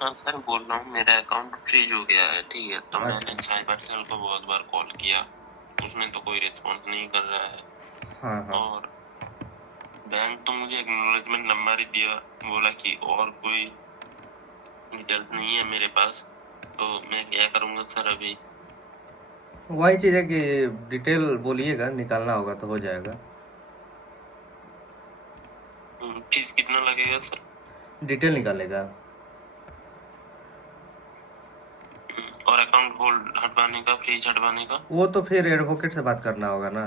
हाँ सर, बोल रहा हूँ मेरा अकाउंट फ्रीज हो गया है, ठीक है। तो मैंने अच्छा। साइबर सेल को बहुत बार कॉल किया, उसने तो कोई रिस्पॉन्स नहीं कर रहा है। हाँ हाँ। और बैंक तो मुझे एक्नॉलेजमेंट नंबर ही दिया, बोला कि और कोई डिटेल्स नहीं है मेरे पास। तो मैं क्या करूँगा सर अभी? वही चीज़ है कि डिटेल बोलिएगा, निकालना होगा तो हो जाएगा। फीस कितना लगेगा सर? डिटेल निकालेगा। और अकाउंट होल्ड हटवाने का, फ्रीज हटवाने का? वो तो फिर एडवोकेट से बात करना होगा ना,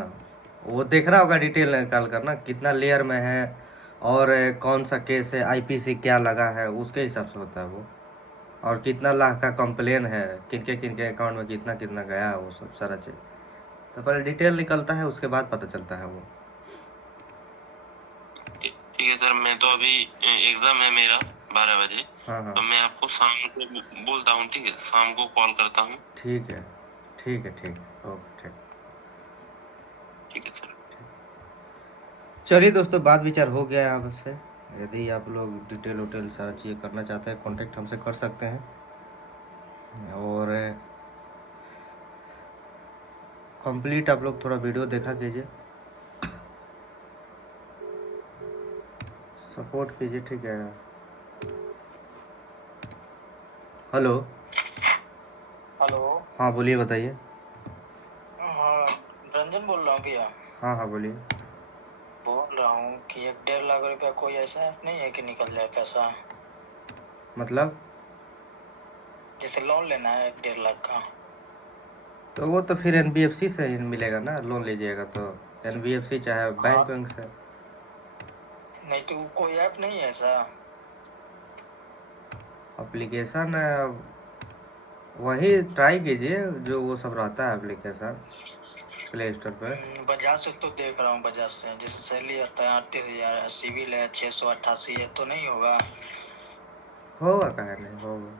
वो देखना होगा डिटेल निकाल कर ना, कितना लेयर में है और कौन सा केस है, आईपीसी क्या लगा है, उसके हिसाब से होता है वो। और कितना लाख का कंप्लेन है, किनके अकाउंट में कितना कितना गया है, वो सब सारा चीज़ तो पहले डिटेल निकलता है, उसके बाद पता चलता है वो। ठीक है सर, मैं तो अभी एग्जाम है मेरा 12 बजे। हाँ हाँ। तो मैं आपको शाम को बोलता हूँ, ठीक है? शाम को कॉल करता हूँ। ठीक है ठीक है ठीक है, ओके ठीक। ठीक है सर। चलिए दोस्तों, बात विचार हो गया है यहाँ से। यदि आप लोग डिटेल उटेल सारा चीज़ करना चाहते हैं, कांटेक्ट हमसे कर सकते हैं। और कंप्लीट आप लोग थोड़ा वीडियो देखा कीजिए, सपोर्ट कीजिए, ठीक है। हेलो। हेलो। हाँ बोलिए, बताइए। हाँ, रंजन बोल रहा हूँ भैया। हाँ हाँ बोलिए। बोल रहा हूँ कि 1-1.5 लाख रुपया कोई ऐसा ऐप नहीं है कि निकल जाए पैसा? मतलब? जैसे लोन लेना है 1-1.5 लाख का। तो वो तो फिर एनबीएफसी से ही मिलेगा ना, लोन लीजिएगा तो। एनबीएफसी चाहे हाँ, बैंक वैंक से। नहीं तो कोई ऐप नहीं है ऐसा? एप्लीकेशन वही ट्राई कीजिए, जो वो सब रहता है एप्लीकेशन प्ले स्टोर पे। बजाज से तो देख रहा हूँ, बजाज से जैसे सैलरी आता है 38,000, सिविल है 688 है, तो नहीं होगा? होगा, कहे नहीं होगा,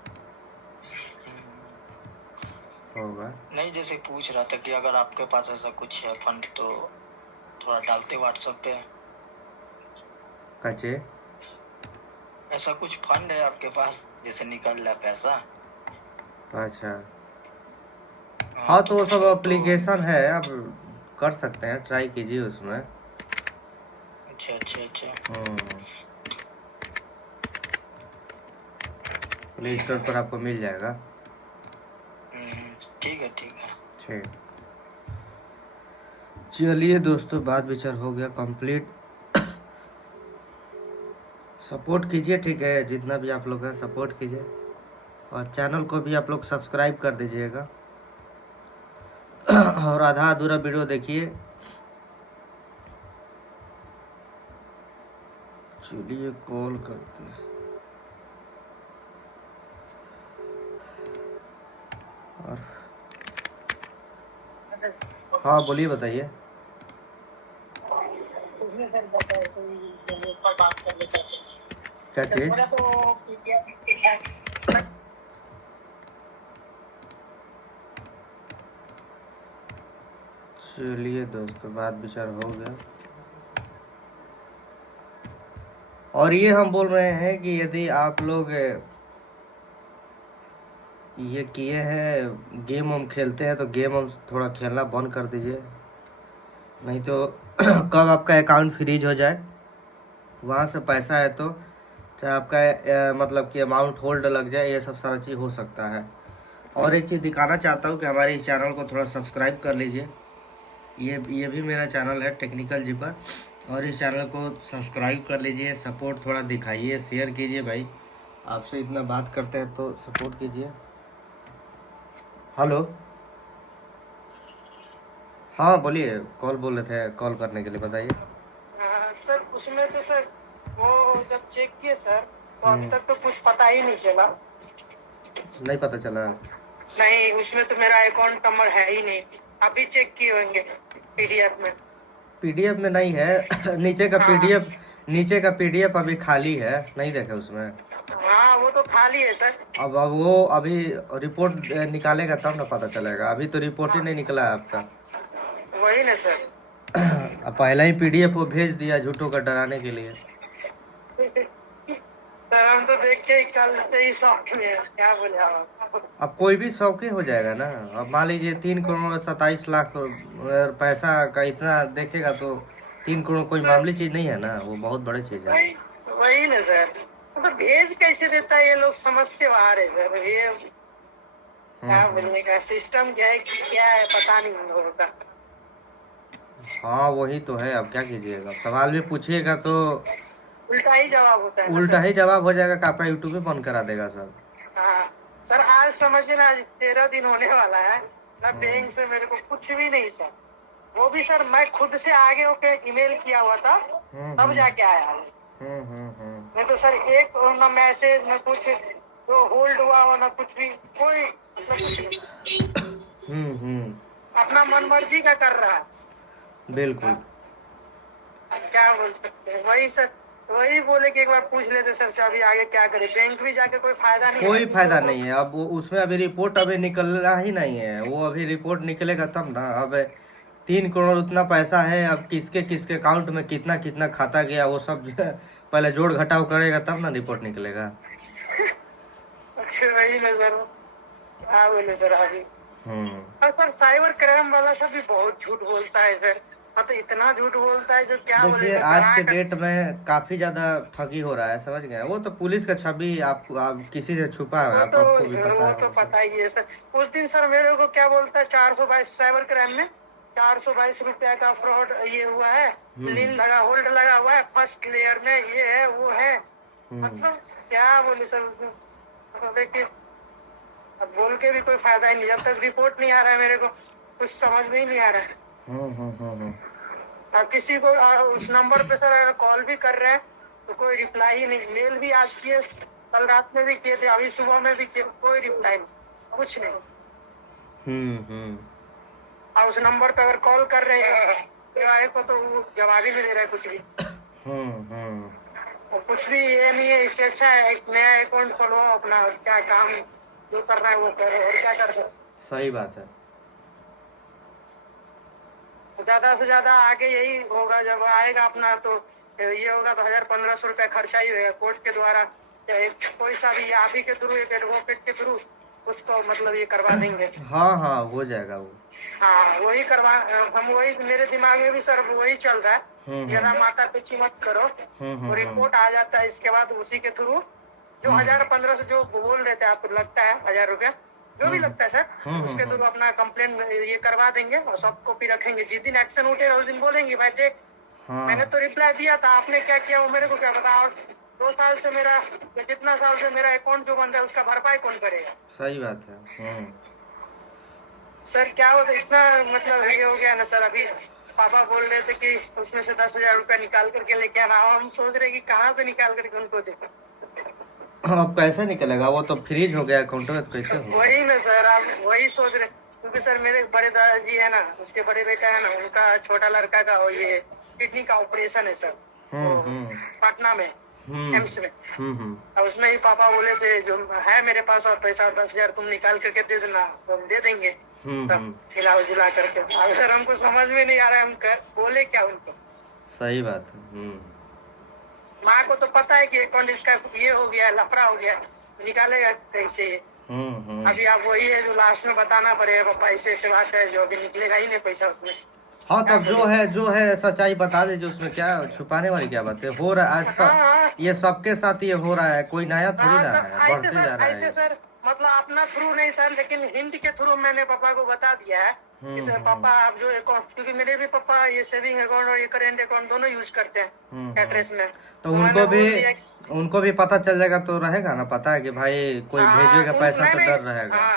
होगा। नहीं, जैसे पूछ रहा था कि अगर आपके पास ऐसा कुछ है फंड तो थोड़ा डालते व्हाट्सएप पे। कचे। ऐसा कुछ फंड है आपके पास जैसे निकल जाए पैसा? अच्छा। हाँ, हाँ तो तो वो सब उसमें तो। एप्लीकेशन है, आप कर सकते हैं, ट्राई कीजिए उसमें। अच्छा अच्छा अच्छा। प्ले स्टोर पर आपको मिल जाएगा। ठीक है ठीक है। ठीक। चलिए दोस्तों, बात विचार हो गया कंप्लीट। सपोर्ट कीजिए, ठीक है, जितना भी आप लोग हैं सपोर्ट कीजिए, और चैनल को भी आप लोग सब्सक्राइब कर दीजिएगा। और आधा अधूरा वीडियो देखिए। चलिए कॉल करते हैं। और हाँ बोलिए, बताइए। उसने सर बताया कोई पर बात कर लेता है। क्या सर चीज़? बोला तो चलिए दोस्तों, बात विचार हो गया। और ये हम बोल रहे हैं कि यदि आप लोग ये किए हैं, गेम हम खेलते हैं, तो गेम हम थोड़ा खेलना बंद कर दीजिए, नहीं तो कब आपका अकाउंट फ्रीज हो जाए, वहाँ से पैसा है तो चाहे आपका मतलब कि अमाउंट होल्ड लग जाए, ये सब सारा चीज़ हो सकता है। और एक चीज़ दिखाना चाहता हूँ कि हमारे इस चैनल को थोड़ा सब्सक्राइब कर लीजिए। ये भी मेरा चैनल है टेक्निकल जी पर, और इस चैनल को सब्सक्राइब कर लीजिए, सपोर्ट थोड़ा दिखाइए, शेयर कीजिए भाई, आपसे इतना बात करते हैं तो सपोर्ट कीजिए। हेलो। हाँ बोलिए, कॉल बोल रहे थे, कॉल करने के लिए, बताइए। सर उसमें तो सर वो जब चेक किए सर तो अभी तक तो कुछ पता ही नहीं चला। नहीं पता चला? नहीं, उसमें तो मेरा अकाउंट नंबर है ही नहीं। अभी चेक किए होंगे पीडीएफ में। पीडीएफ में नहीं है। नीचे का हाँ पीडीएफ, नीचे का पीडीएफ अभी खाली है, नहीं देखे उसमें। हाँ, वो तो खाली है सर। अब वो अभी रिपोर्ट निकालेगा तब ना पता चलेगा, अभी तो रिपोर्ट ही नहीं निकला है आपका। वही ना सर। अब पहला ही पीडीएफ वो भेज दिया झूठों का डराने के लिए। सर हम तो देख के ही कल से ही शौक में हैं। क्या बोले आप? अब कोई भी शौकी हो जाएगा ना। अब मान लीजिए 3 करोड़ 27 लाख पैसा का इतना देखेगा तो 3 करोड़ कोई मामूली चीज नहीं है ना, वो बहुत बड़ी चीज है। वही वही ना सर, मतलब भेज कैसे देता है ये लोग, समझ से बाहर है सर ये। क्या हम्म। बोलने का सिस्टम क्या है कि क्या है पता नहीं इन लोगों का। हाँ वही तो है, अब क्या कीजिएगा, सवाल भी पूछिएगा तो उल्टा ही जवाब होता है ना उल्टा सर। ही जवाब हो जाएगा कि आपका यूट्यूब भी बंद करा देगा सब। हाँ सर, आज समझिए ना, आज 13 दिन होने वाला है ना, बैंक से मेरे को कुछ भी नहीं सर। वो भी सर मैं खुद से आगे होके ईमेल किया हुआ था तब जाके आया है। नहीं तो सर एक ना मैसेज ना कुछ तो होल्ड हुआ हो ना कुछ भी, कोई मतलब कुछ नहीं। अपना मन मर्जी का कर रहा है। बिल्कुल। क्या बोल सकते हैं, वही सर, वही बोले कि एक बार पूछ लेते सर से अभी आगे क्या करे, बैंक भी जाके कोई फायदा नहीं कोई है। फायदा नहीं है, अब उसमें अभी रिपोर्ट अभी निकलना ही नहीं है, वो अभी रिपोर्ट निकलेगा तब ना। अब 3 करोड़ उतना पैसा है, अब किसके किसके अकाउंट में कितना कितना खाता गया वो सब पहले जोड़ घटाव करेगा तब ना रिपोर्ट निकलेगा। वही ना सर, क्या बोले सर अभी। और सर साइबर क्राइम वाला सब भी बहुत झूठ बोलता है सर, मतलब इतना झूठ बोलता है जो क्या बोले देखिए सर, आज डरा के कर- डेट में काफी ज्यादा ठगी हो रहा है, समझ गए। वो तो पुलिस का छवि आप किसी से छुपा है, आपको भी पता वो है तो वो सब। पता ही है सर। उस दिन सर मेरे को क्या बोलता है, 422 साइबर क्राइम में 422 रुपया का फ्रॉड ये हुआ है, लिंक लगा होल्ड लगा हुआ है फर्स्ट लेयर में, ये है वो है। मतलब क्या बोले सर उसको, मतलब देखिए अब बोल के भी कोई फायदा ही नहीं, जब तक रिपोर्ट नहीं आ रहा है मेरे को कुछ समझ में ही नहीं आ रहा है। अब किसी को उस नंबर पे सर अगर कॉल भी कर रहे हैं तो कोई रिप्लाई ही नहीं, मेल भी आज किए, कल रात में भी किए थे, अभी सुबह में भी किए, कोई रिप्लाई नहीं, कुछ नहीं। और उस नंबर पे अगर कॉल कर रहे हैं को तो वो जवाब ही नहीं दे रहा है कुछ भी। और कुछ भी ये नहीं है, इससे अच्छा है एक नया अकाउंट खोलो, अपना क्या काम जो करना है वो करो, और क्या कर सकते। सही बात है। ज्यादा से ज्यादा आगे यही होगा, जब आएगा अपना तो ये होगा तो 1000-1500 रुपया खर्चा ही होगा कोर्ट के द्वारा, या कोई सा भी आप ही के थ्रू एक एडवोकेट के थ्रू उसको मतलब ये करवा देंगे। हाँ हो जाएगा वो। हाँ वही करवा, हम वही मेरे दिमाग में भी सर वही चल रहा है, ज्यादा माता पिछी मत करो, और रिपोर्ट आ जाता है इसके बाद उसी के थ्रू जो 1000-1500 जो बोल रहे थे आपको लगता है 1000 रुपया जो भी लगता है सर, उसके थ्रू अपना कंप्लेन ये करवा देंगे और सब कॉपी रखेंगे। जिस दिन एक्शन उठेगा उस दिन बोलेंगे भाई देख मैंने तो रिप्लाई दिया था, आपने क्या किया वो मेरे को क्या पता, और 2 साल से मेरा या कितना साल से मेरा अकाउंट जो बंद है उसका भरपाई कौन करेगा। सही बात है। सर क्या होता इतना मतलब ये हो गया ना सर, अभी पापा बोल रहे थे कि उसमें से 10,000 रुपया निकाल करके लेके आना, हम सोच रहे कि कहाँ से निकाल करके उनको दे। अब कैसे निकलेगा, वो तो फ्रीज हो गया अकाउंट में, तो कैसे होगा। वही ना सर, आप वही सोच रहे, क्योंकि सर मेरे बड़े दादाजी है ना, उसके बड़े बेटा है ना, उनका छोटा लड़का का ये किडनी का ऑपरेशन है सर, पटना में एम्स में। और उसमें ही पापा बोले थे जो है मेरे पास और पैसा 10,000 तुम निकाल करके दे देना तो हम दे देंगे तब हिला जुला करके। अब सर हमको समझ में नहीं आ रहा है हम बोले क्या उनको। सही बात है। माँ को तो पता है कि अकाउंट इसका ये हो गया लफड़ा हो गया, निकालेगा कैसे। अभी आप वही है जो लास्ट में बताना पड़ेगा पापा ऐसे ऐसे बात है, जो अभी निकलेगा ही नहीं पैसा उसमें। हाँ तो जो है सच्चाई बता दीजिए, उसमें क्या छुपाने वाली क्या बात है, हो रहा है आज सब, ये सबके साथ ये हो रहा है, कोई नया थोड़ी ना है, बढ़ते जा रहा है। ऐसे सर मतलब अपना थ्रू नहीं सर, लेकिन हिंट के थ्रू मैंने पापा को बता दिया है कि सर पापा आप जो अकाउंट, क्योंकि मेरे भी पापा ये सेविंग अकाउंट और ये करेंट अकाउंट दोनों यूज करते हैं एड्रेस में, तो उनको भी पता चल जाएगा तो रहेगा ना पता है कि भाई कोई भेजेगा पैसा तो डर रहेगा।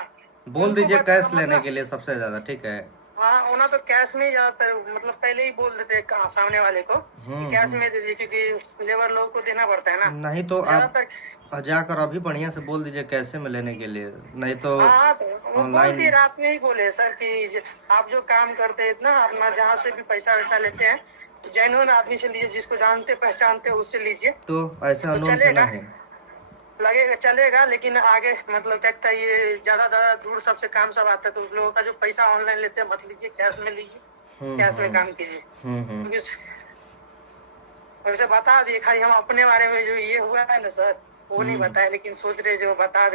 बोल दीजिए कैश लेने के लिए सबसे ज्यादा ठीक है। हाँ उन्हें तो कैश में ही ज्यादातर मतलब पहले ही बोल देते हैं सामने वाले को कैश में दे दीजिए, क्योंकि लेबर लोगों को देना पड़ता है ना। नहीं तो आप जाकर अभी बढ़िया से बोल दीजिए कैसे में लेने के लिए, नहीं तो हाँ तो वो बोल दिए रात में ही बोले सर कि आप जो काम करते हैं इतना अपना जहाँ से भी पैसा वैसा लेते हैं तो जेन्युइन आदमी से लीजिए, जिसको जानते पहचानते उससे लीजिए, तो ऐसा तो चलेगा लगेगा चलेगा। लेकिन आगे मतलब क्या ये ज्यादा दूर सबसे काम सब आता है तो उस लोगों का जो पैसा ऑनलाइन लेते हैं मत लीजिए, कैश में लीजिए, कैश में काम कीजिए। क्योंकि वैसे बता दिए खाली हम अपने बारे में जो ये हुआ है ना सर वो नहीं बताया, लेकिन सोच रहे जो बता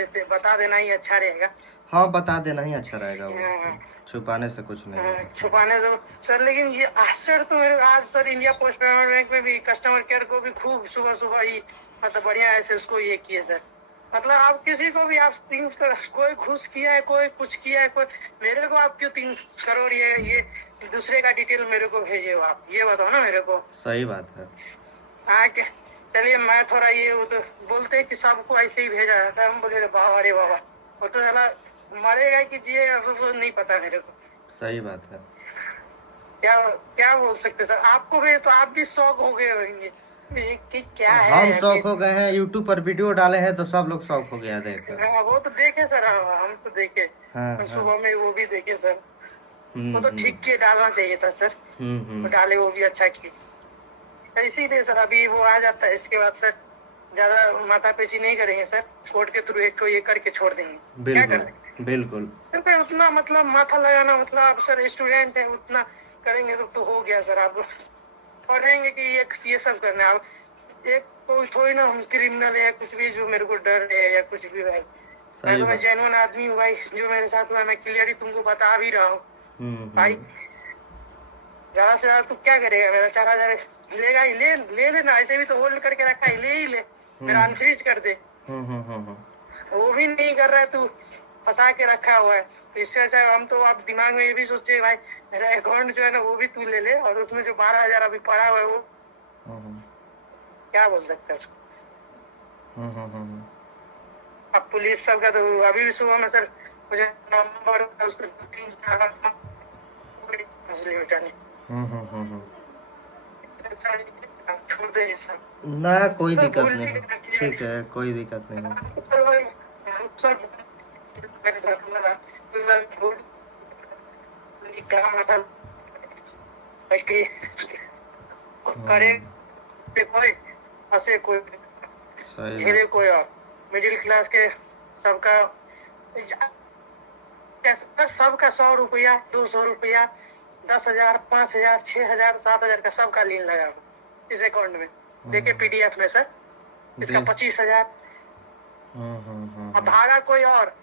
देना ही अच्छा रहेगा। हाँ बता देना ही अच्छा रहेगा, वो हाँ, छुपाने से कुछ नहीं है। छुपाने से सर। लेकिन ये आश्चर्य तो मेरे आज sir India post payment bank में भी कस्टमर केयर को भी खूब सुबह सुबह ही मतलब बढ़िया ऐसे उसको ये किए सर। मतलब आप किसी को भी आप 3 करोड़ कोई घुस किया है, कोई कुछ किया है, कोई मेरे को आप क्यों 3 करोड़ ये दूसरे का डिटेल मेरे को भेजे हो आप, ये बताओ ना मेरे को। सही बात है। आके चलिए मैं थोड़ा ये वो तो बोलते हैं कि सबको ऐसे ही भेजा जाता है, हम बोले बाबा अरे बाबा वो तो साला मरेगा कि जिएगा वो नहीं पता मेरे को। सही बात है। क्या क्या बोल सकते सर, आपको भी तो आप भी शौक हो गए होंगे कि क्या है। हम शौक हो गए हैं, यूट्यूब पर वीडियो डाले हैं तो सब लोग शौक हो गया देखकर। हाँ, वो तो देखे सर, हम तो देखे। हाँ, सुबह में वो भी देखे सर। वो तो हम्म, ठीक किए, डालना चाहिए था सर। वो डाले, वो भी अच्छा किए। इसीलिए सर अभी वो आ जाता है, इसके बाद सर ज्यादा माथापेची नहीं करेंगे सर, कोर्ट के थ्रू एक को ये करके छोड़ देंगे। क्या कर सकते हैं बिल्कुल। सर, उतना मतलब माथा लगाना, मतलब आप सर स्टूडेंट है, उतना करेंगे तो हो गया सर। आप पढ़ेंगे कि ये सब करना है। आप एक तो थोड़ी ना हम क्रिमिनल है या कुछ भी जो मेरे को डर है या कुछ भी भाई। मैं तो मैं जेन्युइन आदमी हूँ भाई, जो मेरे साथ हुआ मैं क्लियरली तुमको बता भी रहा हूँ भाई। ज्यादा से ज्यादा तू क्या करेगा, मेरा 4,000 लेगा ही, ले लेना, ऐसे भी तो होल्ड करके रखा है, ले ही ले, मेरा अनफ्रीज कर दे। वो भी नहीं कर रहा है, तू फंसा के रखा हुआ है। तो इससे अच्छा हम तो आप दिमाग में ये भी सोचे भाई मेरा अकाउंट जो है ना वो भी तू ले ले, और उसमें जो 12,000 अभी पड़ा हुआ है वो क्या बोल सकते हैं उसको। अब पुलिस सब का तो अभी भी सुबह में सर मुझे नंबर उसको 3-4 मछली बेचाने छोड़ दे ये सब ना, कोई सर, दिक्कत बोलने नहीं, का ठीक है, कोई दिक्कत नहीं है। सर भाई सर मेरे साथ हुआ था, कोई बार बोल काम आता कि करे पे कोई हंसे, कोई सही झेले, बात। कोई और मिडिल क्लास के सबका सबका 100 रुपया 200 रुपया 10,000 5,000 6,000 7,000 का सबका लीन लगा हुआ इस अकाउंट में। देखिए पीडीएफ में सर इसका 25,000। अब भागा कोई और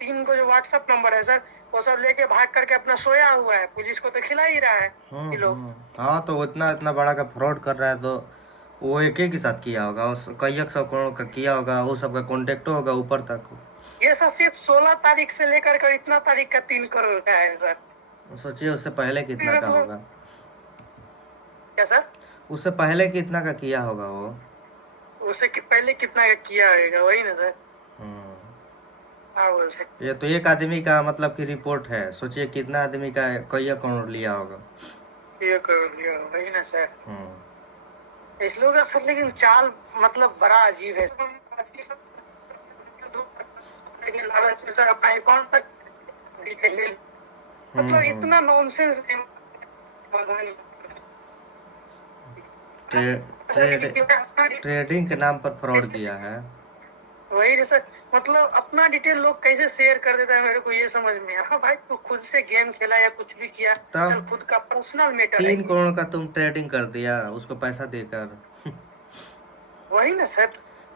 3 को जो व्हाट्सएप नंबर है सर वो सब लेके भाग करके अपना सोया हुआ है, पुलिस को तो खिला ही रहा है ये लोग। हाँ तो इतना इतना बड़ा का फ्रॉड कर रहा है तो वो एक ही के साथ किया होगा, कई सौ करोड़ का किया होगा, वो सबका कॉन्टेक्ट होगा ऊपर तक। ये सब सिर्फ 16 तारीख से लेकर कर इतना तारीख का 3 करोड़ का है सर। सोचिए उससे पहले कितना का होगा। क्या सर? उससे पहले कितना का किया होगा वो, उससे पहले कितना का किया होगा, वही ना सर। हाँ बोल सकते। ये तो एक आदमी का मतलब की रिपोर्ट है, सोचिए कितना आदमी का कई करोड़ लिया होगा। ये करोड़ लिया होगा, वही ना सर। इस लोग का सर लेकिन चाल मतलब बड़ा अजीब है। लालच में सर अपना अकाउंट तक डिटेल ले, मतलब इतना नॉनसेंस। ट्रेडिंग के नाम पर फ्रॉड किया है। वही जैसे मतलब अपना डिटेल लोग कैसे शेयर कर देता है मेरे को ये समझ में। हाँ भाई तू खुद से गेम खेला या कुछ भी किया, चल खुद का पर्सनल मैटर है। 3 करोड़ का तुम ट्रेडिंग कर दिया उसको पैसा देकर। वही ना सर,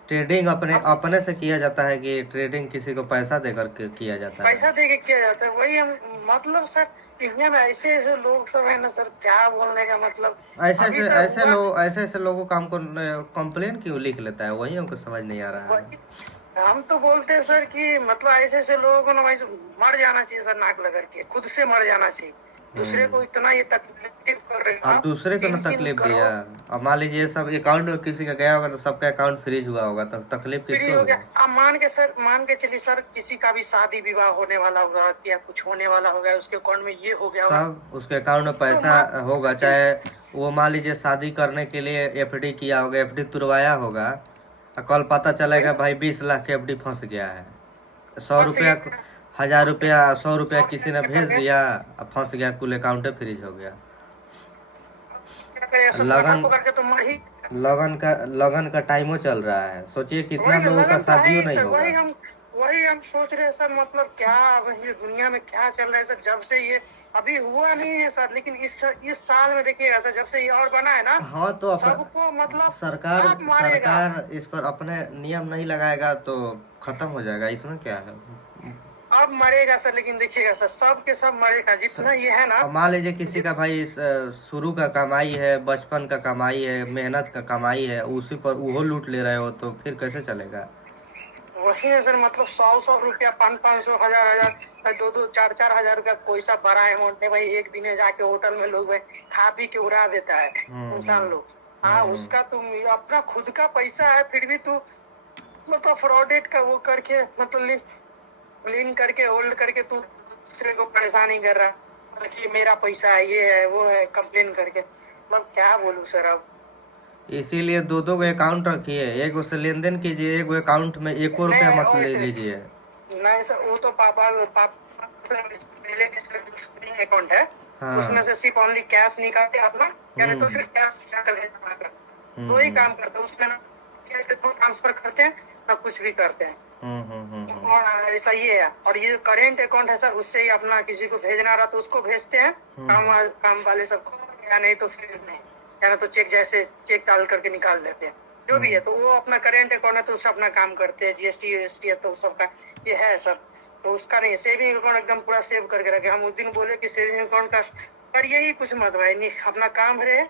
ट्रेडिंग अपने से किया जाता है कि ट्रेडिंग किसी को पैसा देकर किया जाता है? पैसा दे के किया जाता है। वही हम मतलब सर इंडिया में ऐसे ऐसे लोग सब है ना सर, क्या बोलने का मतलब। ऐसे लोगों का हमको कंप्लेन क्यों लिख लेता है, वही हमको समझ नहीं आ रहा है। हम तो बोलते हैं सर कि मतलब ऐसे ऐसे लोगों को ना मर जाना चाहिए सर, नाक लगा के खुद से मर जाना चाहिए। दूसरे को इतना ये तकलीफ कर रहे हैं। अब दूसरे को ना तकलीफ दिया। अब मान लीजिए सब अकाउंट में किसी का गया होगा तो सबका अकाउंट फ्रीज हुआ होगा, तो तकलीफ किसको होगा? अब मान के चलिए सर किसी का भी शादी विवाह होने वाला होगा या कुछ होने वाला होगा, उसके अकाउंट में ये हो गया होगा, तब उसके अकाउंट में पैसा होगा। चाहे वो मान लीजिए शादी करने के लिए एफडी किया होगा, एफडी तुड़वाया होगा, कल पता चलेगा भाई 20 लाख के एफडी फंस गया है। 100 रुपया 1000 रुपया 100 रुपया किसी ने भेज दिया, अब फंस गया, कुल अकाउंट फ्रीज हो गया। लगन का टाइमो चल रहा है, सोचिए कितना लोगों का शादियों नहीं होगा। वही हम सोच रहे हैं सर, मतलब क्या अब ये दुनिया में क्या चल रहा है सर, जब से ये अभी हुआ नहीं है सर, लेकिन इस साल में देखिएगा सर, जब से ये और बना है ना, हाँ तो सबको मतलब सरकार आप मारेगा। सरकार इस पर अपने नियम नहीं लगाएगा तो खत्म हो जाएगा, इसमें क्या है। अब मरेगा सर, लेकिन देखिएगा सर, सब के सब मरेगा, जितना ये है ना। अब मान लीजिए किसी का भाई शुरू का कमाई है, बचपन का कमाई है, मेहनत का कमाई है, उसी पर वो लूट ले रहे हो तो फिर कैसे चलेगा। वही है सर, मतलब 100 100 रुपया, 500 500, 1000 1000, 2 2 4 4 हजार रुपया, कोई सा बड़ा अमाउंट है भाई। एक दिन में जाके होटल में लोग भाई खा पी के उड़ा देता है इंसान लोग। हाँ, उसका तुम अपना खुद का पैसा है, फिर भी तू मतलब फ्रॉडेड का वो करके, मतलब लीन करके, होल्ड करके तू दूसरे को परेशानी कर रहा कि मेरा पैसा है, ये है वो है, कंप्लेन करके। मतलब क्या बोलूं सर अब। इसीलिए दो दो गो अकाउंट रखिए, एक से लेन देन कीजिए, एक अकाउंट में एको रुपया नहीं मत ले वैसे लीजिए। नहीं सर, वो तो पापा पापा सर पहले के सर स्प्रिंग अकाउंट है, हाँ। उसमें से सिर्फ ओनली कैश निकालते अपना, या नहीं तो फिर कैश जाकर जमा कर, दो ही काम करते हैं उसमें ना। ट्रांसफर करते हैं ना, कुछ भी करते हैं। और ऐसा ये है। और ये करेंट अकाउंट है सर, उससे ही अपना किसी को भेजना रहा तो उसको भेजते हैं, काम वाले सबको, या नहीं तो फिर नहीं, या नहीं तो चेक, जैसे चेक डाल करके निकाल लेते हैं, जो भी है। तो वो अपना करेंट अकाउंट है तो उससे अपना काम करते हैं, जीएसटी वीएसटी है तो सबका ये है सर। तो उसका नहीं, सेविंग अकाउंट एकदम पूरा सेव करके रखे। हम उस दिन बोले कि सेविंग अकाउंट का करिए ही कुछ मत भाई, नहीं अपना काम रहे,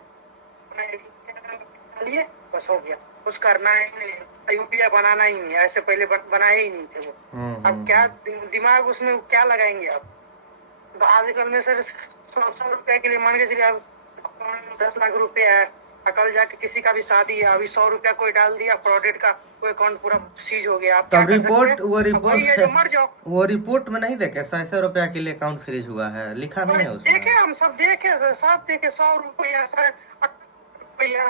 लिए बस हो गया, कुछ करना ही नहीं, यूपीआई बनाना ही नहीं, ऐसे पहले बनाए ही नहीं थे वो। अब क्या दिमाग उसमें क्या लगाएंगे अब। तो आजकल में सर 100 100 रुपए के लिए मान के चलिए, अब 10 लाख रुपए है, कल जाके किसी का भी शादी है, अभी 100 रुपया कोई डाल दिया फ्रॉडेड का, कोई अकाउंट पूरा सीज हो गया। आप क्या तब कर सकते हैं, वो अब वही है जो मर जाओ। वो रिपोर्ट में नहीं देखे 100 रुपया के लिए अकाउंट फ्रीज हुआ है, लिखा नहीं है उसमें। देखे, हम सब देखे सर, सब देखे। 100 रुपया सर, 80 रुपया,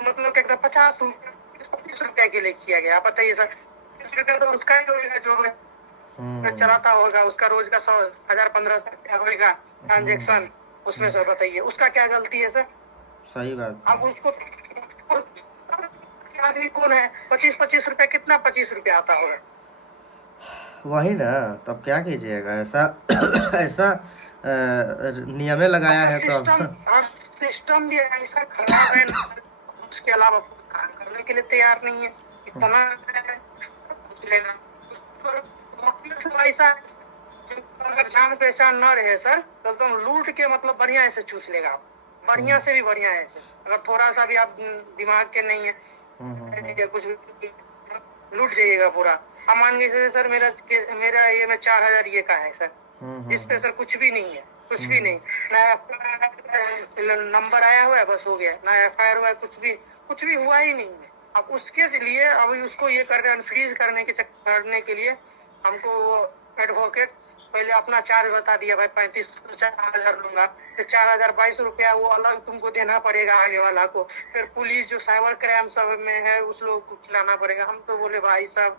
मतलब कि एकदम 50 रुपया, 25 रुपया के लिए किया गया। आप बताइए सर, 20 रुपया तो उसका ही होगा जो चलाता होगा, उसका रोज का 100 1000 1500 रुपया होगा ट्रांजेक्शन उसमें। सर बताइए उसका क्या गलती है सर। सही बात। अब उसको आदमी कौन है, 25 रुपया, कितना 25 रुपया आता होगा। वही ना, तब क्या कीजिएगा, ऐसा ऐसा नियम लगाया है तो सिस्टम भी ऐसा खराब है ना, उसके अलावा काम करने के लिए तैयार नहीं है, इतना कुछ लेना ऐसा। अगर जान पहचान न रहे सर तो तुम लूट के मतलब बढ़िया ऐसे चूस लेगा, बढ़िया से भी बढ़िया ऐसे। अगर थोड़ा सा भी आप दिमाग के नहीं है, कुछ लूट जाइएगा पूरा। अब मान लीजिए सर, मेरा ये में 4000 ये का है सर, इस पे सर कुछ भी नहीं है, कुछ भी नहीं, ना नंबर आया हुआ है, बस हो गया, ना FIR हुआ है, कुछ भी हुआ ही नहीं है। अब उसके लिए अभी उसको ये कर अनफ्रीज करने के लिए हमको एडवोकेट पहले अपना चार्ज बता दिया भाई, 4000 लूंगा, फिर 4022 रुपया वो अलग तुमको देना पड़ेगा आगे वाला को, फिर पुलिस जो साइबर क्राइम सब में है उस लोग को खिलाना पड़ेगा। हम तो बोले भाई साहब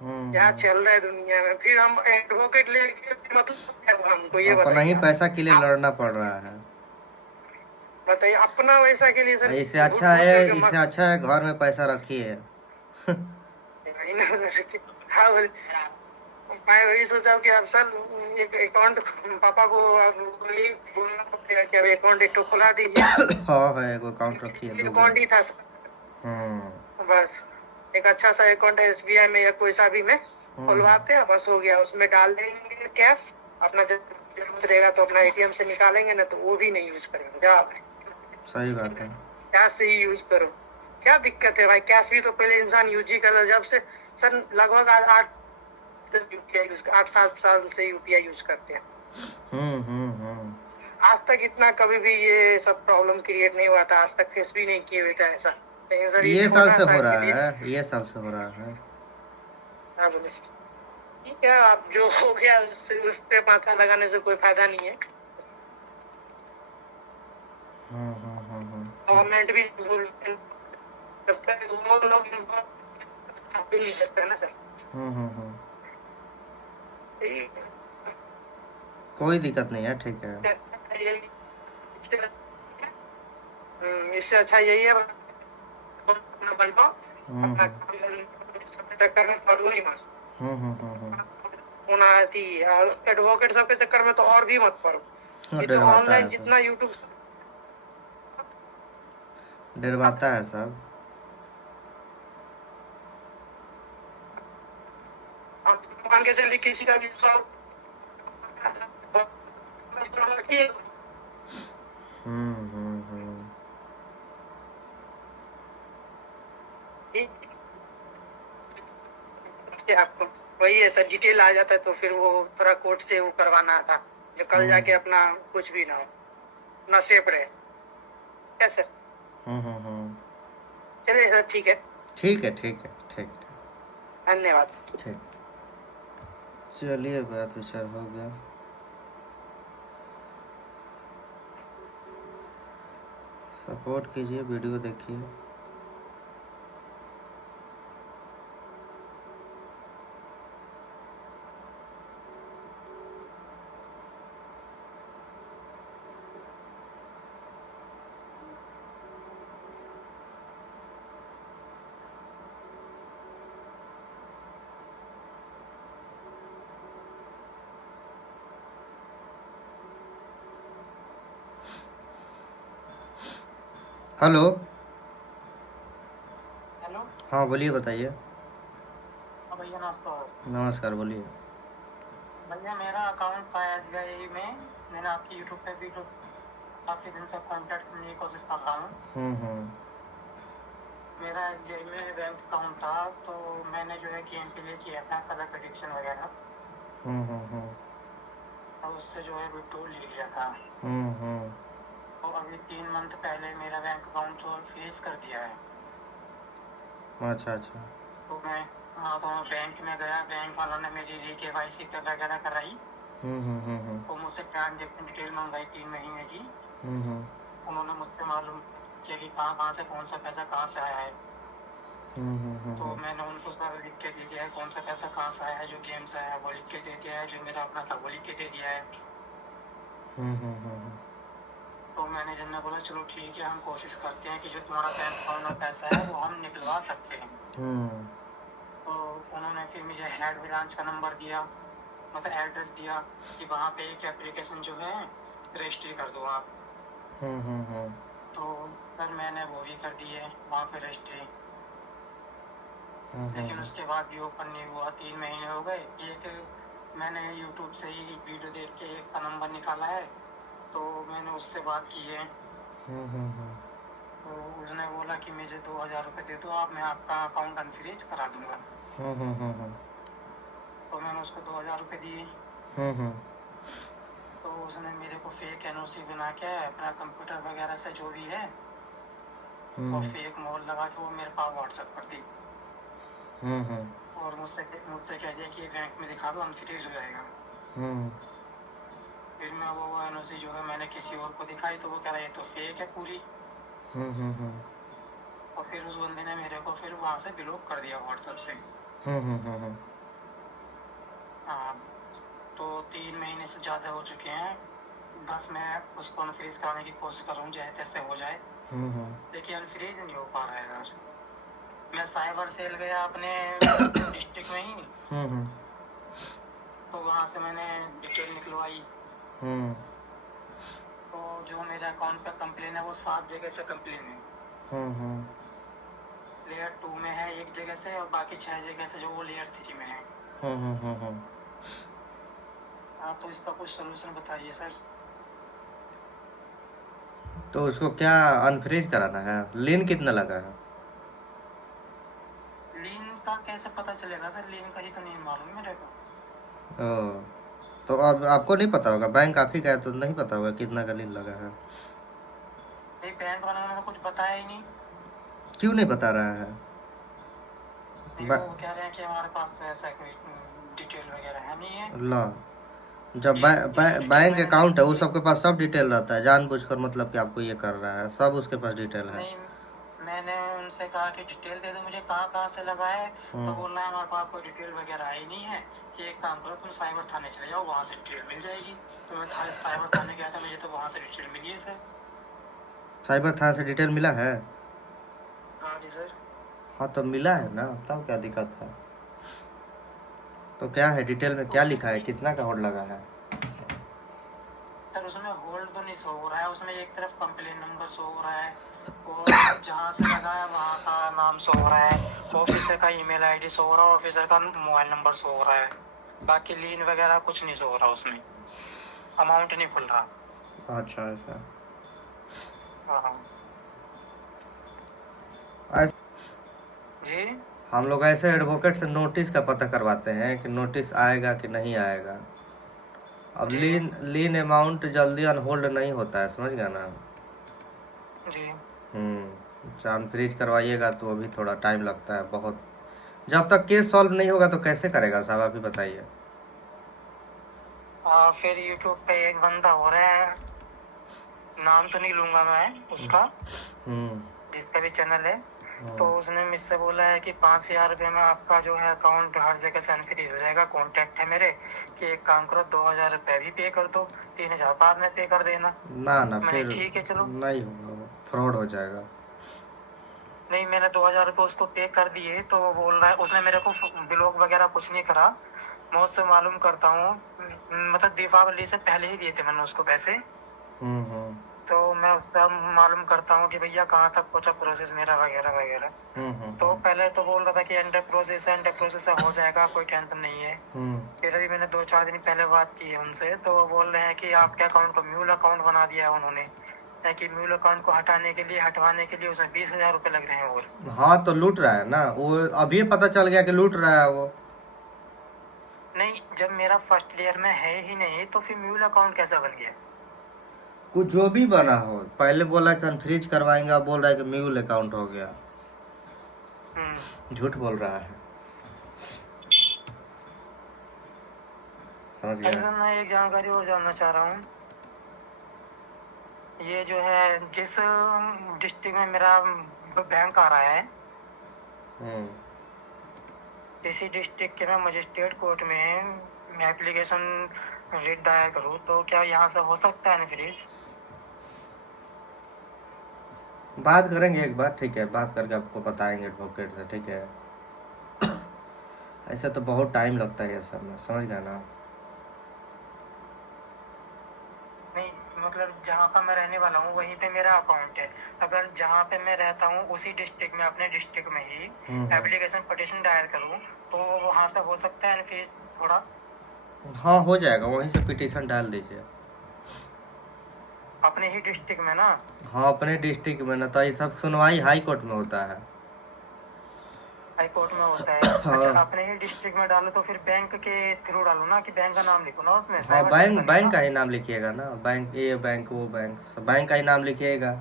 क्या चल रहा है दुनिया में, फिर हम एडवोकेट लेके मतलब हमको ये अपना ही पैसा के लिए लड़ना पड़ रहा है। बताइए, अपना वैसा के लिए सर, इससे अच्छा है घर में पैसा रखिए। हाँ, मैं वही सोचा कि अब सर एक अकाउंट पापा को अब वही बोलना पड़ेगा कि अब अकाउंट एक तो खुला दीजिए। हाँ है, एक अकाउंट रखिए, अकाउंट ही था बस, एक अच्छा सा अकाउंट है SBI में या कोई सा भी में खुलवाते हैं, बस हो गया। उसमें डाल देंगे कैश, अपना जब जरूरत रहेगा तो अपना ATM से निकालेंगे, ना तो वो भी नहीं यूज करेंगे। जवाब है, सही बात है, कैश से ही यूज करो। क्या दिक्कत है भाई, कैश भी तो पहले इंसान यूज ही करता, जब से सर लगभग 8 साल से यूपीआई यूज करते हैं। आज तक इतना कभी भी ये सब प्रॉब्लम क्रिएट नहीं हुआ था, आज तक फेस भी नहीं किए हुए थे ऐसा। ये साल से हो रहा है, ये साल से हो रहा है। हाँ बोले, ठीक है, आप जो हो गया उस पे माथा लगाने से कोई फायदा नहीं है। गवर्नमेंट भी वो लोग नहीं करते ना सर। कोई दिक्कत नहीं है, ठीक है। इससे अच्छा यही है अपना बन पाओ, अपना करने पड़ो ही मत। होना थी। और एडवोकेट सब के चक्कर में तो और भी मत पड़ो। हाँ, ये तो डरवाता ऑनलाइन है सब, जितना यूट्यूब डरवाता है सब। आप मान के चलिए किसी का भी आपको वही है सर, डिटेल आ जाता है तो फिर वो थोड़ा कोर्ट से वो करवाना था, जो कल जाके अपना कुछ भी ना हो, अपना सेफ रहे। क्या सर? चलिए सर, ठीक है, ठीक है, ठीक है, ठीक है, धन्यवाद। ठीक। चलिए, बात विचार हो गया। सपोर्ट कीजिए, वीडियो देखिए। हेलो। हेलो, हाँ, बोलिए, बताइए। भैया नमस्कार। नमस्कार, बोलिए। भैया मेरा अकाउंट था SBI में, मैंने आपकी यूट्यूब पे भी तो काफी दिन से कांटेक्ट करने की कोशिश कर रहा हूँ। मेरा SBI में बैंक अकाउंट था, तो मैंने जो है गेम के लिए किया था कलर प्रेडिक्शन वगैरह, तो उससे जो है विड्रॉल ले लिया था। तो अभी 3 मंथ पहले मेरा बैंक अकाउंट जो फ्रीज कर दिया है। अच्छा, अच्छा। तो मैं बैंक में गया, बैंक वालों ने मेरी KYC वगैरह कराई। तो मुझसे ट्रांजेक्शन डिटेल मंगाई 3 महीने की। उन्होंने मुझसे मालूम किया कि कहाँ से कौन सा पैसा कहाँ से आया है। तो मैंने उनको सारा लिख के दे दिया है, कौन सा पैसा कहाँ से आया है, जो गेम से आया है वो लिख के दे दिया है, जो मेरा अपना था वो लिख के दे दिया है। तो मैनेजर ने बोला चलो ठीक है, हम कोशिश करते हैं कि जो तुम्हारा बैंक अकाउंट में पैसा है वो हम निकलवा सकते हैं। तो उन्होंने फिर मुझे हेड ब्रांच का नंबर दिया, मतलब एड्रेस दिया कि वहाँ पे एक एप्लीकेशन जो है रजिस्ट्री कर दो आप। तो सर मैंने वो भी कर दी है वहाँ पे रजिस्ट्री, लेकिन उसके बाद भी ओपन नहीं हुआ। 3 महीने हो गए। एक मैंने यूट्यूब से ही वीडियो देख के एक का नंबर निकाला है, तो मैंने उससे बात की है। तो उसने बोला कि मुझे 2000 रुपये दे दो आप, मैं आपका अकाउंट अनफ्रीज करा दूंगा। तो मैंने उसको 2000 रुपये दिए। तो उसने मेरे को फेक NOC बना के अपना कंप्यूटर वगैरह से जो भी है और फेक मोल लगा के वो मेरे पास व्हाट्सएप कर दी। और मुझसे कह दिया कि बैंक में दिखा दो, अनफ्रीज हो जाएगा। फिर मैं वो NOC जो है मैंने किसी और को दिखाई, तो वो कह रहा ये तो फेक है पूरी। और फिर उस बंदे ने मेरे को फिर वहाँ से ब्लॉक कर दिया व्हाट्सएप से। हाँ, तो 3 महीने से ज़्यादा हो चुके हैं। बस मैं उसको अनफ्रीज कराने की कोशिश कर रहा हूँ, चाहे कैसे हो जाए, लेकिन अनफ्रीज नहीं हो पा रहा है यार। मैं साइबर सेल गया अपने डिस्ट्रिक्ट में ही, तो वहाँ से मैंने डिटेल निकलवाई। तो जो मेरे अकाउंट पे कंप्लेन है वो 7 जगह से कंप्लेन है। लेयर 2 में है एक जगह से, और बाकी 6 जगह से जो वो लेयर 3 में है। हाँ, तो इसका कुछ सोल्यूशन बताइए सर। तो उसको क्या अनफ्रीज कराना है? लिन कितना लगा है? लिन का कैसे पता चलेगा सर? लिन का ही तो नहीं मालूम मेरे को। तो अब आपको नहीं पता होगा, बैंक आप ही का है तो नहीं पता होगा कितना का लिन लगा है। नहीं, बैंक वालों ने तो कुछ बताया ही नहीं। क्यों नहीं बता रहा है? वो कह रहे हैं कि हमारे पास तो ऐसा कोई डिटेल वगैरह है नहीं है। ला, जब बैंक अकाउंट है, उस सबके पास सब डिटेल रहता है, जानबूझकर मतलब कि आपको ये कर रहा है, सब उसके पास डिटेल है। नहीं, मैंने उनसे कहा कि डिटेल दे दो मुझे, कहाँ से लगा है। तो बोल रहा है हमारे पास कोई डिटेल वगैरह ही नहीं है, कि एक काम करो तुम साइबर थाने चले जाओ, वहाँ से डिटेल मिल जाएगी। तो मैं साइबर थाने गया था, मुझे तो वहाँ से डिटेल मिली है सर। साइबर थाने से डिटेल मिला है? हाँ जी सर। हाँ, तो मिला है ना, तब क्या दिक्कत है? तो क्या है डिटेल में क्या लिखा है, कितना का होल्ड लगा है? सर उसमें होल्ड तो नहीं शो हो रहा है, उसमें एक तरफ कंप्लेन नंबर शो हो रहा है और जहाँ से लगा है वहाँ का नाम शो हो रहा है, ऑफिसर का ईमेल आईडी शो हो रहा है, ऑफिसर का मोबाइल नंबर शो हो रहा है, बाकी लीन वगैरह कुछ नहीं शो हो रहा उसमें, अमाउंट नहीं खुल रहा। अच्छा अच्छा। हाँ जी। हम लोग ऐसे एडवोकेट से नोटिस का पता करवाते हैं कि नोटिस आएगा कि नहीं आएगा। अब लीन अमाउंट जल्दी अनहोल्ड नहीं होता है, समझ गया ना? जी चांद फ्रीज करवाइएगा तो अभी थोड़ा टाइम लगता है बहुत। जब तक केस सॉल्व नहीं होगा तो कैसे करेगा साहब, आप ही बताइए। फिर यूट्यूब पे एक बंदा हो रहा है, नाम तो नहीं लूंगा मैं उसका, जिसका भी चैनल है, तो उसने मुझसे बोला है कि 5,000 रुपये में आपका जो है अकाउंट हर जगह से अनफ्रीज हो जाएगा। कॉन्टैक्ट है मेरे कि एक काम करो 2,000 रुपये भी पे कर दो, 3,000 बाद में पे कर देना। ना मैंने फिर ठीक है चलो। नहीं होगा, फ्रॉड हो जाएगा। नहीं मैंने 2,000 रुपये उसको पे कर दिए तो वो बोल रहा है, उसने मेरे को ब्लॉक वगैरह कुछ नहीं करा। मैं उससे मालूम करता हूँ, मतलब दीपावली से पहले ही दिए थे मैंने उसको पैसे। तो मैं उसका मालूम करता हूँ कि भैया कहाँ तक पहुँचा प्रोसेस मेरा वगैरह वगैरह। तो पहले तो बोल रहा था कि अंडर प्रोसेस है हो जाएगा, कोई टेंशन नहीं है। फिर अभी मैंने 2-4 दिन पहले बात की है उनसे, तो वो बोल रहे हैं कि आपके अकाउंट को म्यूल अकाउंट बना दिया है उन्होंने, कि म्यूल अकाउंट को हटाने के लिए उसमें 20,000 रुपये लग रहे हैं। और हाँ तो लूट रहा है ना वो, अभी पता चल गया कि लूट रहा है वो। नहीं, जब मेरा फर्स्ट ईयर में है ही नहीं तो फिर म्यूल अकाउंट कैसा बन गया? कुछ जो भी बना हो, पहले बोला कि अनफ्रीज करवाएंगे, अब बोल रहा है कि म्यूल अकाउंट हो गया। झूठ बोल रहा है, समझ गया? सर मैं एक जानकारी और जानना चाह रहा हूँ, ये जो है जिस डिस्ट्रिक्ट में मेरा बैंक आ रहा है, इसी डिस्ट्रिक्ट के मैं मजिस्ट्रेट कोर्ट में एप्लीकेशन रिट दायर करूँ तो क्या यहाँ से हो सकता है अनफ्रीज? बात करेंगे एक बार, ठीक है, बात करके आपको बताएंगे एडवोकेट से, ठीक है? ऐसा तो बहुत टाइम लगता है ये सब में, समझ गया ना? नहीं मतलब जहाँ पर मैं रहने वाला हूँ वहीं पे मेरा अकाउंट है, अगर जहाँ पे मैं रहता हूँ उसी डिस्ट्रिक्ट में, अपने डिस्ट्रिक्ट में ही एप्लीकेशन पिटीशन दायर करूँ तो वहाँ से हो सकता है अनफ्रीज थोड़ा? हाँ हो जाएगा, वहीं से पिटीशन डाल दीजिए। अपने ही डिस्ट्रिक्ट में ना? हाँ अपने डिस्ट्रिक्ट में ना, तो ये सब सुनवाई हाई कोर्ट में होता है। हाई कोर्ट में होता है? हाँ। अच्छा अपने ही डिस्ट्रिक्ट में डालो तो फिर बैंक के थ्रू डालो ना, कि बैंक का नाम लिखो ना उसमें? हाँ बैंक का ही नाम लिखिएगा ना, बैंक ये बैंक वो बैंक, बैंक का ही नाम लिखिएगा।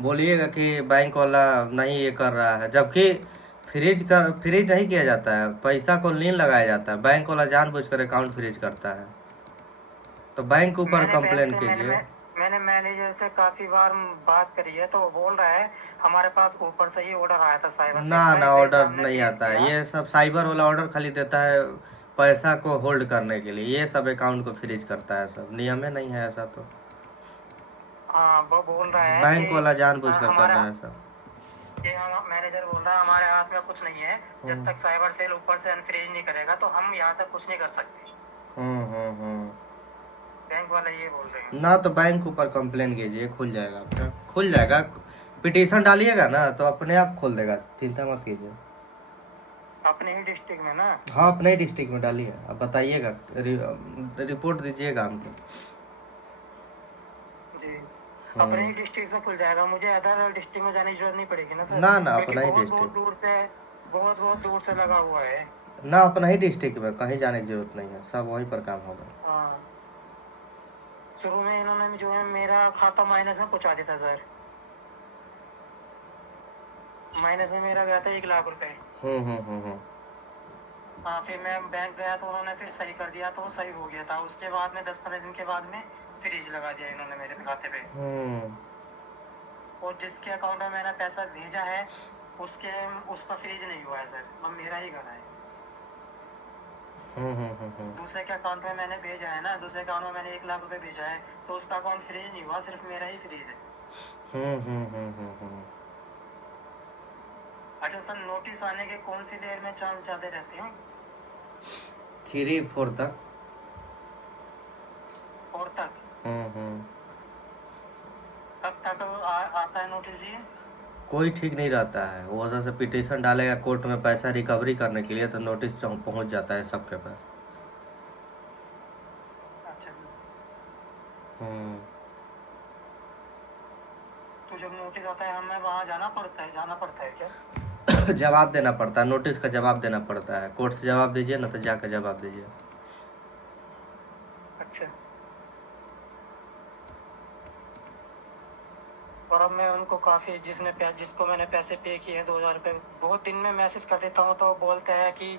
बोलिएगा कि बैंक वाला नहीं ये कर रहा है, जबकि फ्रीज नहीं किया जाता है, पैसा को लीन लगाया जाता है। बैंक वाला जानबूझकर अकाउंट फ्रीज करता है, तो बैंक के ऊपर कंप्लेन कीजिए। मैंने मैनेजर से काफी बार बात करी है तो वो बोल रहा है हमारे पास ऊपर से ही ऑर्डर आया था साइबर से। ना ऑर्डर नहीं आता है, ये सब साइबर वाला ऑर्डर खाली देता है पैसा को होल्ड करने के लिए, ये सब अकाउंट को फ्रीज करता है, सब नियम में नहीं है ऐसा। तो हाँ वो बोल रहा है बैंक वाला जानबूझकर कर रहा है सब। मैनेजर बोल रहा है हमारे हाथ में कुछ नहीं है, जब तक साइबर सेल ऊपर से अनफ्रीज नहीं करेगा तो हम यहाँ से कुछ नहीं कर सकते। बैंक वाला ये बोल रहे हैं। ना तो बैंक ऊपर कंप्लेन कीजिए, खुल जाएगा आपका, खुल जाएगा। पिटीशन डालिएगा ना तो अपने आप खोल देगा, चिंता मत कीजिए। अपने ही डिस्ट्रिक्ट में ना? हाँ अपने ही डिस्ट्रिक्ट में डालिए, अब बताइएगा, रिपोर्ट दीजिएगा हमको जी। अपने ही डिस्ट्रिक्ट से खुल जाएगा, मुझे अदर डिस्ट्रिक्ट में जाने की जरूरत नहीं पड़ेगी ना सर? ना अपना ही डिस्ट्रिक्ट, बहुत दूर से लगा हुआ है ना अपना ही डिस्ट्रिक्ट में कहीं जाने की जरूरत नहीं है, सब वहीं पर काम होगा। हाँ शुरू में इन्होंने जो है मेरा खाता माइनस में पहुंचा दिया था सर, माइनस में मेरा गया था 1 लाख रुपए। हाँ फिर मैं बैंक गया तो उन्होंने फिर सही कर दिया तो सही हो गया था, उसके बाद में 10-15 दिन के बाद में फ्रीज लगा दिया इन्होंने मेरे खाते पे। और जिसके अकाउंट में मैंने पैसा भेजा है उसका फ्रीज नहीं हुआ है सर, अब मेरा ही घर है। दूसरे के अकाउंट में मैंने भेजा है ना, दूसरे अकाउंट में मैंने 1 लाख रुपए भेजा है तो उसका अकाउंट फ्रीज नहीं हुआ, सिर्फ मेरा ही फ्रीज है। अच्छा सर नोटिस आने के कौन सी देर में चांस ज्यादा रहते हैं? 3 4 तक। 4 तक? कब तक आता है नोटिस ये? कोई ठीक नहीं रहता है, वो उधर से पिटीशन डालेगा कोर्ट में पैसा रिकवरी करने के लिए, तो नोटिस पहुंच जाता है सबके पास। अच्छा, हम्म। तो जब नोटिस आता है हमें वहाँ जाना पड़ता है क्या? जवाब देना पड़ता है, नोटिस का जवाब देना पड़ता है। कोर्ट से जवाब दीजिए ना, तो जाकर जवाब दीजिए। अच्छा, और अब मैं उनको काफ़ी जिसको मैंने पैसे पे किए 2,000 रुपये, बहुत दिन में मैसेज कर देता हूँ तो बोलते हैं कि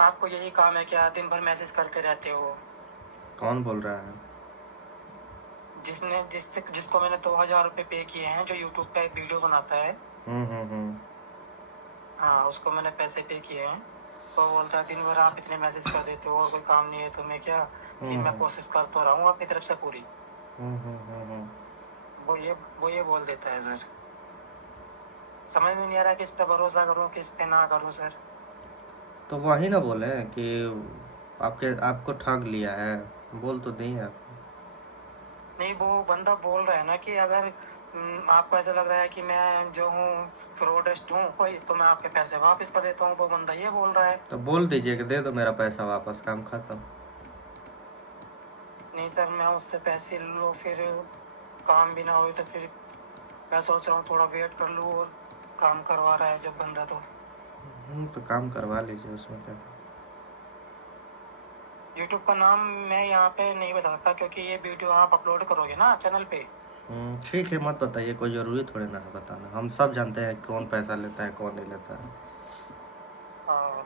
आपको यही काम है क्या, दिन भर मैसेज करते रहते हो। कौन बोल रहा है? जिसको मैंने 2,000 रुपये पे किए हैं, जो यूट्यूब पे वीडियो बनाता है। हाँ, उसको मैंने पैसे पे किए हैं, तो बोलता है दिन भर आप इतने मैसेज कर देते हो और कोई काम नहीं है तो मैं क्या, कि मैं कोशिश कर तो रहा हूँ अपनी तरफ से पूरी। वो ये बोल देता है सर। समझ में नहीं आ रहा कि इस पे भरोसा करूँ कि इस पे ना करूँ सर। तो वही ना बोले कि आपको ठग लिया है, बोल तो दें आप। नहीं, वो बंदा बोल रहा है ना कि अगर आपको ऐसा लग रहा है कि मैं जो हूँ फ्रॉडिस्ट हूँ कोई, तो मैं आपके पैसे वापस कर देता हूँ, वो बंदा ये बोल रहा है। तो बोल दीजिए कि दे दो मेरा पैसा वापस, काम खत्म। नहीं सर, मैं उससे पैसे लो फिर काम भी ना हो, तो फिर मैं सोच रहा हूँ थोड़ा वेट कर लूँ, और काम करवा रहा है जब बंदा तो काम करवा लीजिए, उसमें क्या। यूट्यूब का नाम मैं यहाँ पे नहीं बता सकता, क्योंकि ये वीडियो आप अपलोड करोगे ना चैनल पे। ठीक है, मत बताइए, कोई ज़रूरी थोड़ी ना है बताना, हम सब जानते हैं कौन पैसा लेता है कौन नहीं लेता है। हाँ,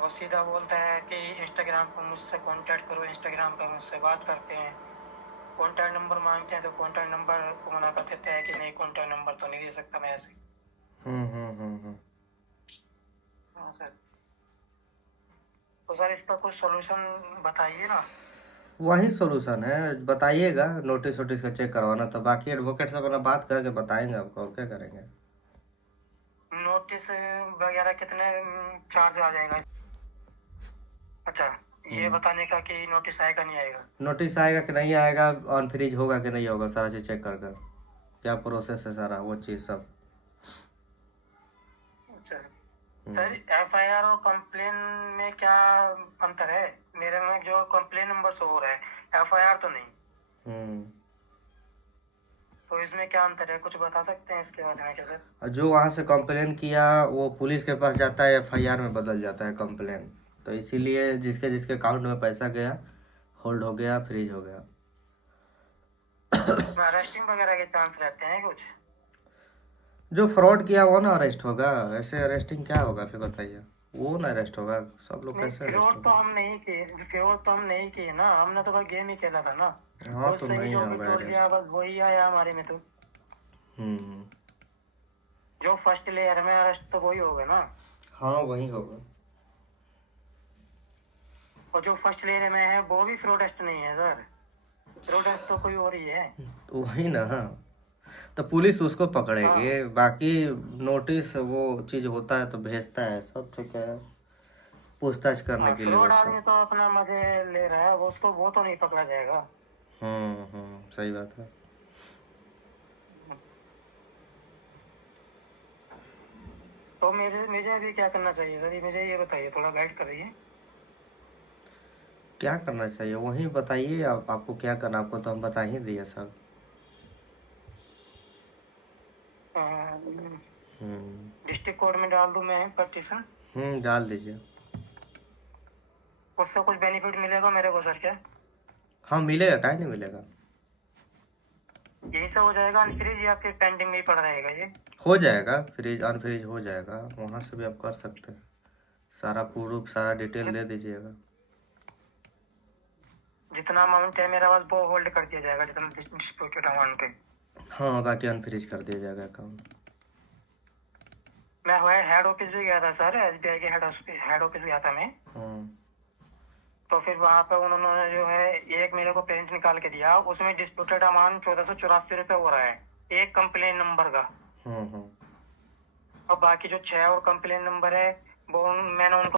वो सीधा बोलता है कि इंस्टाग्राम पर मुझसे कांटेक्ट करो, इंस्टाग्राम पर मुझसे बात करते हैं, कॉन्टैक्ट नंबर मांगते हैं तो कॉन्टैक्ट नंबर को मना कर देते हैं कि नहीं, कॉन्टैक्ट नंबर तो नहीं दे सकता मैं ऐसे। हाँ सर, तो सर इसका कुछ सॉल्यूशन बताइए ना। वही सॉल्यूशन है, बताइएगा। नोटिस वोटिस का चेक करवाना, तो बाकी एडवोकेट से अपना बात करके बताएंगे आपको, और क्या करेंगे। नोटिस वगैरह कितने चार्ज आ जाएगा? अच्छा, ये बताने का कि नोटिस आएगा नहीं आएगा? नोटिस आएगा कि नहीं आएगा, ऑन फ्रीज होगा कि नहीं होगा, सारा चीज़ चेक कर कर क्या प्रोसेस है सारा, वो चीज़ सब। अच्छा सर, एफआईआर और कंप्लेन में क्या अंतर है? मेरे में जो कंप्लेन नंबर शो हो रहा है, एफआईआर तो नहीं, तो इसमें क्या अंतर है, कुछ बता सकते हैं इसके बारे में क्या सर? जो वहाँ से कंप्लेन किया वो पुलिस के पास जाता है, एफआईआर में बदल जाता है कंप्लेन, तो इसीलिए जिसके जिसके अकाउंट में पैसा गया होल्ड हो गया, फ्रीज हो गया। अरेस्टिंग वगैरह के चांस रहते हैं कुछ? जो फ्रॉड किया वो ना अरेस्ट होगा, ऐसे अरेस्टिंग क्या होगा फिर बताइए, वो ना अरेस्ट होगा, सब लोग कैसे अरेस्ट फ्रॉड तो होगा। हम नहीं किए ना, हमने तो बस गेम ही खेला था ना। हाँ, तो नहीं जो होगा विड्रॉल लिया बस वही आया हमारे में। तो जो फर्स्ट लेयर में अरेस्ट तो वही होगा ना? हाँ, वही होगा। और जो फर्स्ट लेयर में है वो भी फ्रॉडिस्ट नहीं है सर, फ्रॉडिस्ट तो कोई और ही है। तो वही ना, तो पुलिस उसको पकड़ेगी, बाकी नोटिस वो चीज होता है तो भेजता है, सब ठीक है, पूछताछ करने के लिए। फ्रॉड आदमी तो अपना मजे ले रहा है, उसको वो तो नहीं पकड़ा जाएगा। सही बात है। तो मुझे अभी क्या करना चाहिए सर, मुझे ये बताइए, थोड़ा गाइड करिए। क्या करना चाहिए वही बताइए, आपको क्या करना, आपको तो हम बता ही दिए सब। डिस्ट्रिक्ट कोर्ट में डाल दूं मैं पटिशन? डाल दीजिए। उससे कुछ बेनिफिट मिलेगा मेरे को सर क्या? हाँ, मिलेगा, काहे नहीं मिलेगा। यही सब हो जाएगा अनफ्रीज, या फिर पेंडिंग में ही पड़ रहेगा ये? हो जाएगा, फ्रीज अनफ्रीज हो जाएगा, वहाँ से भी आप कर सकते हैं, सारा प्रूफ सारा डिटेल दे दीजिएगा। जितना अमाउंट है मेरा बस वो होल्ड कर दिया जाएगा, जितना डिस्प्यूटेड अमाउंट है। हाँ, बाकी अनफ्रीज कर दिया जाएगा अकाउंट। मैं हेड ऑफिस भी गया था सर, एसबीआई के हेड ऑफिस गया था मैं। तो फिर वहाँ पे उन्होंने जो है एक मेरे को प्रिंट निकाल के दिया, उसमें डिस्प्यूटेड अमाउंट 1484 रुपये हो रहा है एक कंप्लेन नंबर का। और बाकी जो 6 और कंप्लेन नंबर है वो मैंने उनको